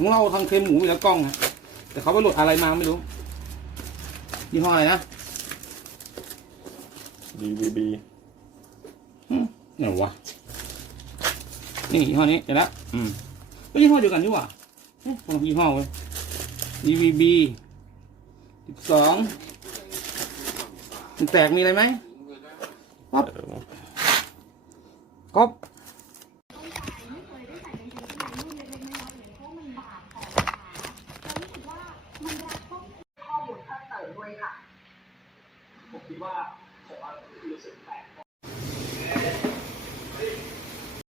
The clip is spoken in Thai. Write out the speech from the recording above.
ของเราทางเคลมหมูมีแล้วกล้องนะแต่เขาไปโหลดอะไรมาไม่รู้ยี่ห้ออะไรนะ DVB ไหนวะนี่ยี่ห้อนี้เดี๋ยวละก็ยี่ห้อเดียวกันนี่หว่าคนละยี่ห้อเว้ย DVB 12มันแตกมีอะไรไหมก๊อปผมคิดว่า